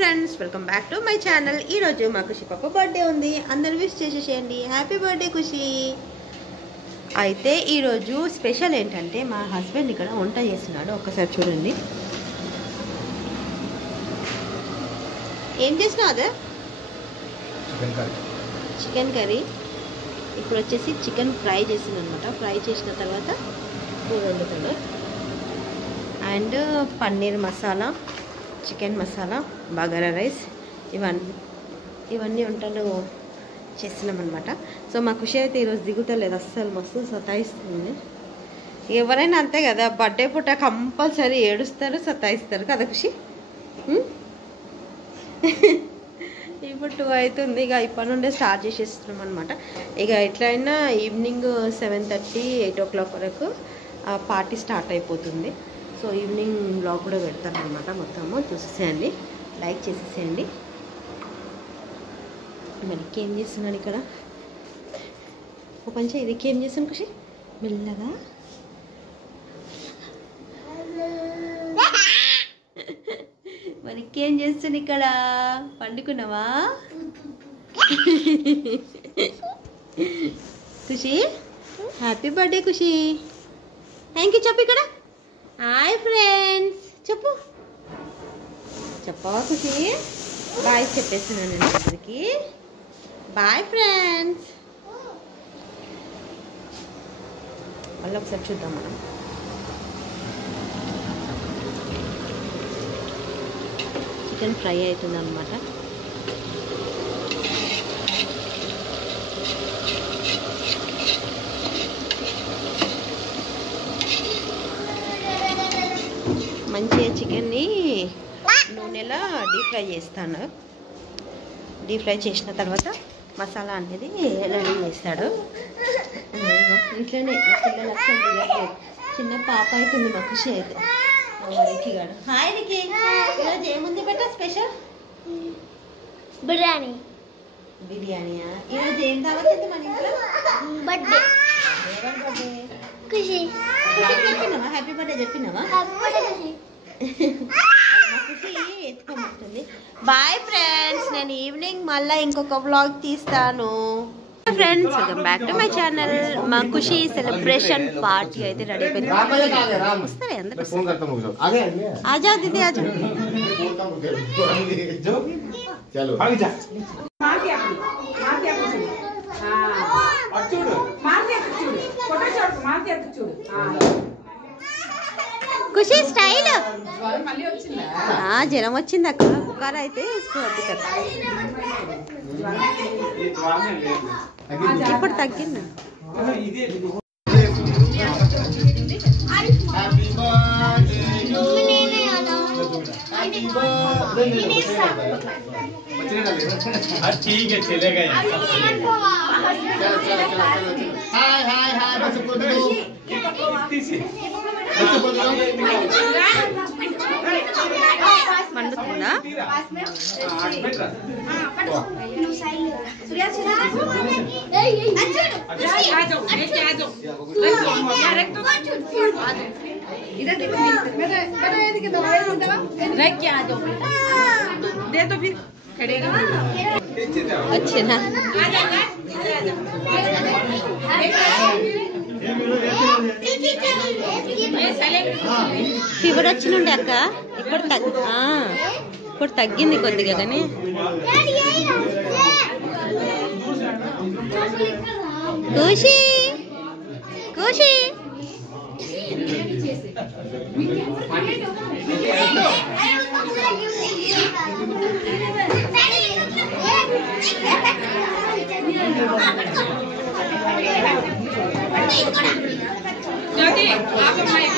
Friends, welcome back to my channel. ఈరోజు మా ఖుషి పాప బర్త్డే ఉంది. అందరు విష్ చేసేసేయండి. హ్యాపీ బర్త్డే ఖుషి. అయితే ఈరోజు స్పెషల్ ఏంటంటే మా హస్బెండ్ ఇక్కడ వంట చేస్తున్నాడు. ఒక్కసారి చూడండి. ఏం చేసినావు? అదే చికెన్ కర్రీ. ఇప్పుడు వచ్చేసి చికెన్ ఫ్రై చేసింది అనమాట. ఫ్రై చేసిన తర్వాత కూర వండుతాడు. And paneer masala, chicken masala, bagara rice, ఇవన్నీ వంటలు చేస్తున్నాం అనమాట. సో మా ఖుషి అయితే ఈరోజు దిగుతలేదు, అస్సలు మస్తు సతాయిస్తుంది. ఎవరైనా అంతే కదా, బర్త్డే పూట కంపల్సరీ ఏడుస్తారు, సతాయిస్తారు కదా ఖుషి. ఇప్పుడు 2 అవుతుంది. ఇక ఇప్పటి నుండే స్టార్ట్ చేసేస్తున్నాం అనమాట. ఇక ఎట్లయినా ఈవినింగ్ 7:30, 8 o'clock వరకు పార్టీ స్టార్ట్ అయిపోతుంది. సో ఈవినింగ్ బ్లాగ్ కూడా పెడతాను అనమాట. మొత్తము చూసేసేయండి, లైక్ చేసేసేయండి. మరి ఏం చేస్తున్నాను ఇక్కడ? ఓపెన్ చేయి. ఇది ఏం చేస్తాను ఖుషి? మెల్లగా. మరి ఏం చేస్తాను ఇక్కడ? పండుకున్నావా Khushi? Happy birthday Khushi. Thank you చెప్పు. ఇక్కడ హాయ్ ఫ్రెండ్స్ చెప్పు. చెప్పవా ఖుషి? బాయ్ చెప్పేస్తున్నాను నేను అందరికి. Bye friends. మళ్ళీ ఒకసారి చూద్దాం మనం. చికెన్ ఫ్రై అవుతుంది అన్నమాట. మంచిగా చికెన్ని నూనెలో డీప్ ఫ్రై చేస్తాను. డీప్ ఫ్రై చేసిన తర్వాత మసాలా అనేది రెడీ చేస్తాడు. ఇంట్లోనే పిల్లలు అసలు చిన్న పాప అవుతుంది మా ఖుషి అయితే. రికి గాడు. హాయ్ రికి. ఈరోజు ఏముంది బెట్ట స్పెషల్? బిర్యానీ. బిర్యానీయా? ఈరోజు ఏం కావాలి మన ఇంట్లో? బర్త్డే. ఎవరి బర్త్డే? ఖుషి. చెప్పినావా? హ్యాపీ బర్త్డే చెప్పినావా? మా ఖుషి ఎత్తుకోమంటుంది. Bye friends. నేను ఈవినింగ్ మళ్ళీ ఇంకొక వ్లాగ్ తీస్తాను. Friends, welcome back to my channel. మా ఖుషి సెలబ్రేషన్ పార్టీ అయితే రెడీ అయిపోయింది. వస్తారే అందరూ? ఆజా దీदी ఆజా. ఖుషి స్టైల్. జ్వరం వచ్చింది అక్క. బుకార అయితే వేసుకోవద్దు కదా. ఇప్పుడు తగ్గింది. ठीक है चलेगा. हाय हाय हाय పండుతుందా? వచ్చినా ఫీవర్ వచ్చినుండే అక్క. ఇప్పుడు తగ్గింది కొద్దిగా. కానీ ఖుషి ఖుషి ज्योति आप हमारे